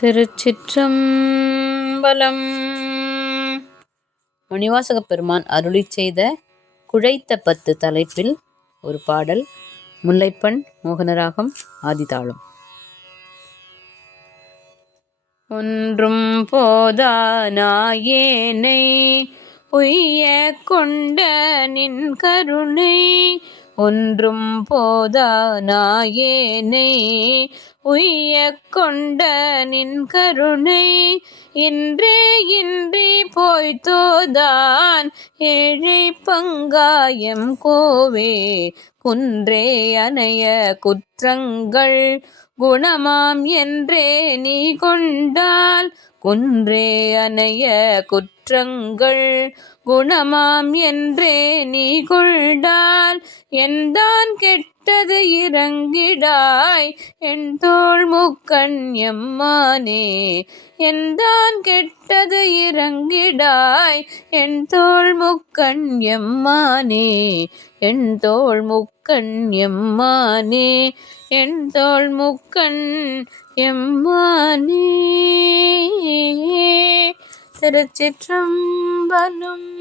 திருச்சிற்றம்பலம். மணிவாசகப் பெருமான் அருளி செய்த குழைத்த பத்து தலைப்பில் ஒரு பாடல் முல்லைப்பண் மோகனராகம் ஆதிதாளம். ஒன்றும் போதா நாயேனை உய்ய கொண்ட நின் கருணை ஒன்றும் போதா நாயேனை உய்ய கொண்ட நின் கருணை இன்றே இன்றி போய்த்தோதான். ஏழை பங்காயம் கோவே குன்றே அணைய குற்றங்கள். குணமாம் என்றே நீ கொண்டால் குன்றே அணைய குற்றங்கள். குணமாம் என்றே நீ கொண்டால் எந்தான் கெட்ட விட்டது இறங்கிடாய். என் தோல் முக்கண் எம்மானே எந்தான் கெட்டது இறங்கிடாய். என் தோல் முக்கண் எம்மானே என் தோல் முக்கண் எம்மானே என் தோல் முக்கண் எம்மானே. திருச்சிற்றம்பலம்